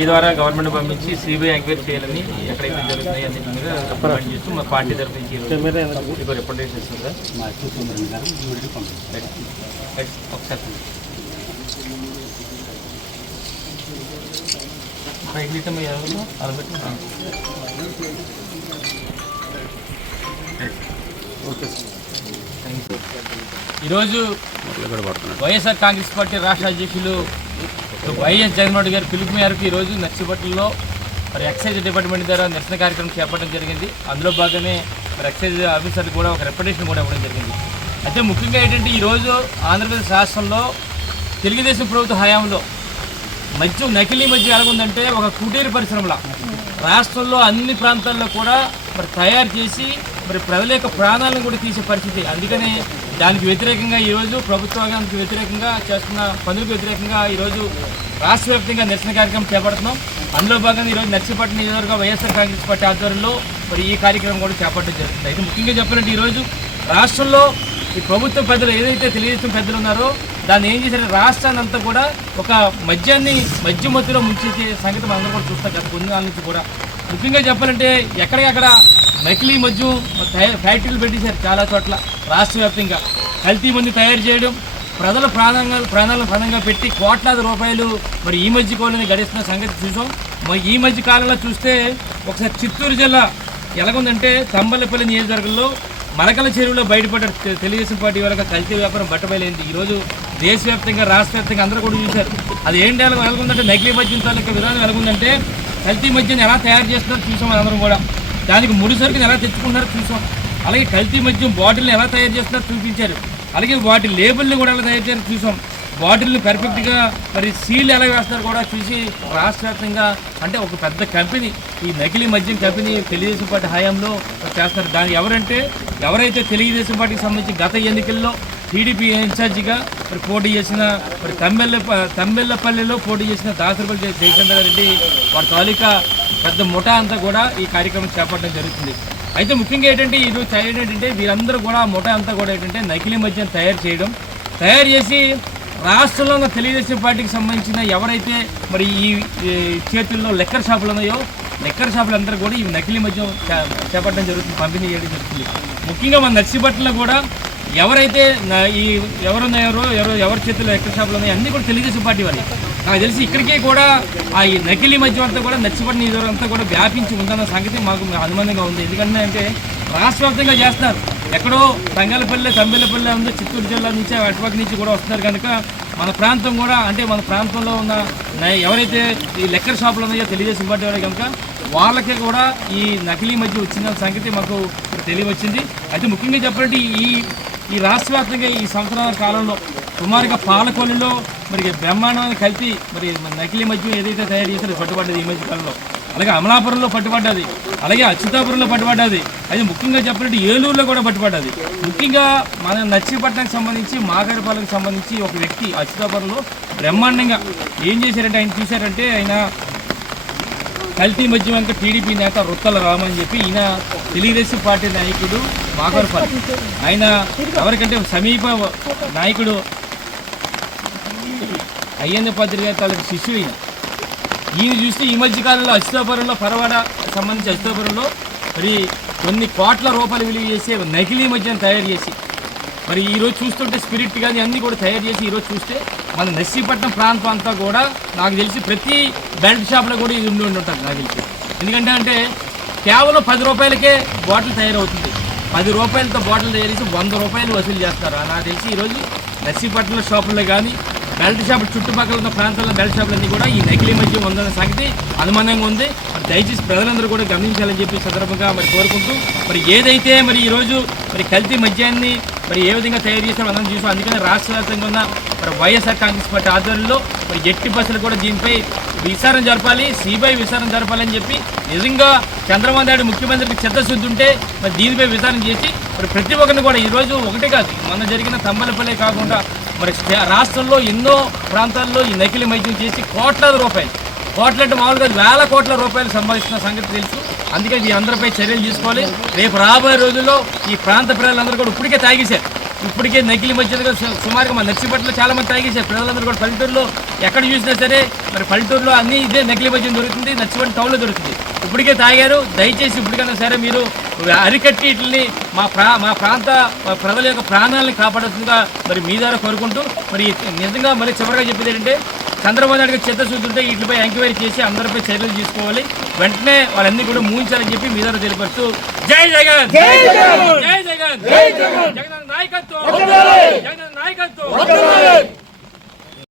ఈ ద్వారా గవర్నమెంట్ పంపించి సిబిఐ ఎంక్వైరీ చేయాలని ఎక్కడైతే జరుగుతున్నాయి అన్నింటి మీద రిప్రజెంట్ చేస్తూ మా పార్టీ తరఫు నుంచి రిప్రజెంట్ చేస్తుంది సార్. ఒకసారి ఈరోజు వైఎస్ఆర్ కాంగ్రెస్ పార్టీ రాష్ట్ర అధ్యక్షులు వైఎస్ జగన్మోహన్ రెడ్డి గారి పిలుపు మేరకు ఈరోజు నర్సీపట్నంలో మరి ఎక్సైజ్ డిపార్ట్మెంట్ ద్వారా నిరసన కార్యక్రమం చేపట్టడం జరిగింది. అందులో భాగంగానే మరి ఎక్సైజ్ ఆఫీసర్లు కూడా ఒక రిప్రజెంటేషన్ కూడా ఇవ్వడం జరిగింది. అయితే ముఖ్యంగా ఏంటంటే ఈరోజు ఆంధ్రప్రదేశ్ రాష్ట్రంలో తెలుగుదేశం ప్రభుత్వ హయాంలో మద్యం నకిలీ మద్యం ఎలాగుందంటే ఒక కుటీర పరిశ్రమల రాష్ట్రంలో అన్ని ప్రాంతాల్లో కూడా మరి తయారు చేసి మరి ప్రజల యొక్క ప్రాణాలను కూడా తీసే పరిస్థితి. అందుకనే దానికి వ్యతిరేకంగా ఈరోజు ప్రభుత్వానికి వ్యతిరేకంగా చేస్తున్న పనులకు వ్యతిరేకంగా ఈరోజు రాష్ట్ర వ్యాప్తంగా నిరసన కార్యక్రమం చేపడుతున్నాం. అందులో భాగంగా ఈరోజు నర్సీపట్నం నియోజకవర్గ వైఎస్ఆర్ కాంగ్రెస్ పార్టీ ఆధ్వర్యంలో మరి ఈ కార్యక్రమం కూడా చేపట్టడం జరుగుతుంది. అయితే ముఖ్యంగా చెప్పాలంటే ఈరోజు రాష్ట్రంలో ఈ ప్రభుత్వ పెద్దలు ఏదైతే తెలుగుదేశం పెద్దలు ఉన్నారో దాన్ని ఏం చేశారు, రాష్ట్రాన్ని అంతా కూడా ఒక మద్యం మత్తులో ముంచే సంగతి మనందరూ కూడా చూస్తాం గత కొన్ని నాళ్ళ నుంచి కూడా. ముఖ్యంగా చెప్పాలంటే ఎక్కడికక్కడ నకిలీ మద్యం ఫ్యాక్టరీలు పెట్టేశారు చాలా చోట్ల రాష్ట్ర వ్యాప్తంగా. కల్తీ మందు తయారు చేయడం, ప్రజల ప్రాణాలను ప్రాణంగా పెట్టి కోట్లాది రూపాయలు మరి ఈ మధ్య కాలంలో గడిస్తున్న సంగతి చూసాం. మరి ఈ మధ్య కాలంలో చూస్తే ఒకసారి చిత్తూరు జిల్లా ఎలాగుందంటే తంబలపల్లి నియోజకవర్గంలో మరకల చెరువులో బయటపడ్డ తెలుగుదేశం పార్టీ వరకు కల్తీ వ్యాపారం బట్టబయలైంది. ఈరోజు దేశవ్యాప్తంగా రాష్ట్ర వ్యాప్తంగా అందరూ కూడా చూశారు. అది ఏంటి ఎలాగుందంటే నకిలీ మద్యం తాలూకా విధానం ఎలాగుందంటే కల్తీ మద్యాన్ని ఎలా తయారు చేస్తున్నారో చూసాం అందరం కూడా. దానికి ముడి సరుకుని ఎలా తెచ్చుకుంటున్నారో చూసాం. అలాగే కల్తీ మద్యం బాటిల్ని ఎలా తయారు చేస్తున్నారో చూపించారు. అలాగే వాటి లేబుల్ని కూడా ఎలా తయారు చేయాలో చూసాం. బాటిల్ని పర్ఫెక్ట్గా మరి సీల్ ఎలా వేస్తున్నారు కూడా చూసి రాష్ట్ర వ్యాప్తంగా అంటే ఒక పెద్ద కంపెనీ ఈ నకిలీ మద్యం కంపెనీ తెలుగుదేశం పార్టీ హయాంలో చేస్తారు. దాని ఎవరైతే తెలుగుదేశం పార్టీకి సంబంధించి గత ఎన్నికల్లో టీడీపీ ఇన్ఛార్జిగా మరి పోటీ చేసిన మరి తమ్మెల్లపల్లిలో పోటీ చేసిన దాసరపల్లి జయచంద్ర రెడ్డి వారి తాలూకా పెద్ద ముఠా అంతా కూడా ఈ కార్యక్రమం చేపట్టడం జరుగుతుంది. అయితే ముఖ్యంగా ఏంటంటే ఇది ఏంటంటే వీరందరూ కూడా ముఠా అంతా కూడా ఏంటంటే నకిలీ మద్యం తయారు చేసి రాష్ట్రంలో ఉన్న తెలుగుదేశం పార్టీకి సంబంధించిన ఎవరైతే మరి ఈ చేతుల్లో లెక్కర్ షాపులు ఉన్నాయో లెక్కర్ షాపులందరూ కూడా ఈ నకిలీ మద్యం చేపట్టడం జరుగుతుంది, పంపిణీ చేయడం జరుగుతుంది. ముఖ్యంగా మన నర్సీపట్నంలో కూడా ఎవరైతే ఈ ఎవరి చేతుల్లో లెక్కర్ షాపులు ఉన్నాయో అన్నీ కూడా తెలుగుదేశం పార్టీ వాళ్ళు. నాకు తెలిసి ఇక్కడికే కూడా ఆ ఈ నకిలీ మద్యం అంతా కూడా నర్సీపట్నం నియోజకవర్గం అంతా కూడా వ్యాపించి ఉందన్న సంగతి మాకు అనుమానంగా ఉంది. ఎందుకంటే అంటే రాష్ట్ర వ్యాప్తంగా చేస్తున్నారు. ఎక్కడో తమ్మెల్లపల్లి ఉంది, చిత్తూరు జిల్లా నుంచి అటుపక్క నుంచి కూడా వస్తున్నారు కనుక మన ప్రాంతం కూడా అంటే మన ప్రాంతంలో ఉన్న ఎవరైతే ఈ లెక్కర్ షాపులు ఉన్నాయో తెలుగుదేశం పార్టీ వారికి కనుక వాళ్ళకి కూడా ఈ నకిలీ మద్యం వచ్చిన సంగతి మాకు తెలియవచ్చింది. అయితే ముఖ్యంగా చెప్పాలంటే ఈ రాష్ట్ర వ్యాప్తంగా ఈ సంవత్సరాల కాలంలో సుమారుగా పాలకొల్లులో మరి బ్రహ్మాండమైన కల్తీ మరి నకిలీ మద్యం ఏదైతే తయారు చేశారో పట్టుబడ్డది ఈ మధ్య కాలంలో. అలాగే అమలాపురంలో పట్టుబడ్డది, అలాగే అచ్యుతాపురంలో పట్టుబడ్డది. అయితే ముఖ్యంగా చెప్పాలంటే ఏలూరులో కూడా పట్టుబడ్డది. ముఖ్యంగా మన నర్సీపట్నంకి సంబంధించి మాగాడిపాలెంకి సంబంధించి ఒక వ్యక్తి అచ్యుతాపురంలో బ్రహ్మాండంగా ఏం చేశారంటే ఆయన చూశారంటే ఆయన కల్తీ మద్యం వెంక టీడీపీ నేత రొత్తల రామ అని చెప్పి ఈయన తెలుగుదేశం పార్టీ నాయకుడు మాగాడిపాలెం. ఆయన ఎవరికంటే సమీప నాయకుడు అయ్యన్న పాత్రి గారి తాలూకు శిష్యుడు ఈయన చూస్తే ఈ మధ్యకాలంలో అచ్యుతాపురంలో పరవాడ సంబంధించి అచ్యుతాపురంలో మరి కొన్ని కోట్ల రూపాయలు విలువ చేసే నకిలీ మద్యం తయారు చేసి మరి ఈరోజు చూస్తుంటే స్పిరిట్ కానీ అన్నీ కూడా తయారు చేసి ఈరోజు చూస్తే మన నర్సీపట్నం ప్రాంతం అంతా కూడా నాకు తెలిసి ప్రతి బెల్ట్ షాప్లో కూడా ఇది ఉండి ఉంటుంది నాకు తెలిసి. ఎందుకంటే అంటే కేవలం 10 రూపాయలకే బాటిల్ తయారవుతుంది. 10 రూపాయలతో బాటిల్ తయారు చేసి 100 రూపాయలు వసూలు చేస్తారు. నాకు తెలిసి ఈరోజు నర్సీపట్నం షాపుల్లో కానీ బెల్ట్ షాపులు చుట్టుపక్కల ఉన్న ప్రాంతాల్లో బెల్ట్ షాపులన్నీ కూడా ఈ నకిలీ మద్యం ఉందన్న సంగతి అనుమానంగా ఉంది. మరి దయచేసి ప్రజలందరూ కూడా గమనించాలని చెప్పి సందర్భంగా మరి కోరుకుంటూ మరి ఏదైతే మరి ఈరోజు మరి కల్తీ మద్యాన్ని మరి ఏ విధంగా తయారు చేశారో అందరం చూసాం. అందుకని రాష్ట్ర వ్యాప్తంగా ఉన్న మరి వైఎస్ఆర్ కాంగ్రెస్ పార్టీ ఆధ్వర్యంలో మరి ఎట్టి బస్సులు కూడా దీనిపై విచారణ జరపాలి, సిబిఐ విచారణ జరపాలని చెప్పి నిజంగా చంద్రబాబు నాయుడు ముఖ్యమంత్రికి చిత్తశుద్ధి ఉంటే మరి దీనిపై విచారణ చేసి మరి ప్రతి ఒక్కరిని కూడా ఈరోజు ఒకటే కాదు, మన జరిగిన తంబలపల్లే కాకుండా మరి రాష్ట్రంలో ఎన్నో ప్రాంతాల్లో ఈ నకిలీ మద్యం చేసి కోట్లాది రూపాయలు, కోట్లంటే మామూలుగా వేల కోట్ల రూపాయలు సంపాదిస్తున్న సంగతి తెలుసు. అందుకని వీరందరిపై చర్యలు తీసుకోవాలి. రేపు రాబోయే రోజుల్లో ఈ ప్రాంత ప్రజలందరూ కూడా ఇప్పటికే తాగేశారు, ఇప్పటికే నకిలీ మద్యం సుమారుగా మన నర్సీపట్నంలో చాలా మంది తాగేశారు. ప్రజలందరూ కూడా పల్లెటూరులో ఎక్కడ చూసినా సరే మరి పల్లెటూరులో అన్నీ ఇదే నకిలీ మద్యం దొరుకుతుంది, నర్సీపట్నం టౌన్లో దొరుకుతుంది. ఇప్పటికే తాగారు. దయచేసి ఇప్పటికైనా సరే మీరు అరికట్టి వీటిని మా ప్రాంత ప్రజల యొక్క ప్రాణాలను కాపాడుతుందిగా మరి మీ ద్వారా కోరుకుంటూ మరి నిజంగా మరి చివరిగా చెప్పేది ఏంటంటే చంద్రబాబు నాయుడు చిత్తశుద్ధి ఉంటే వీటిపై ఎంక్వైరీ చేసి అందరిపై చర్యలు తీసుకోవాలి, వెంటనే వాళ్ళన్నీ కూడా మూయించాలని చెప్పి మీ ద్వారా తెలియపరుస్తూ జై జగన్, జై జగన్, జై జగన్, జగన్ నాయకత్వం, జగన్ నాయకత్వం.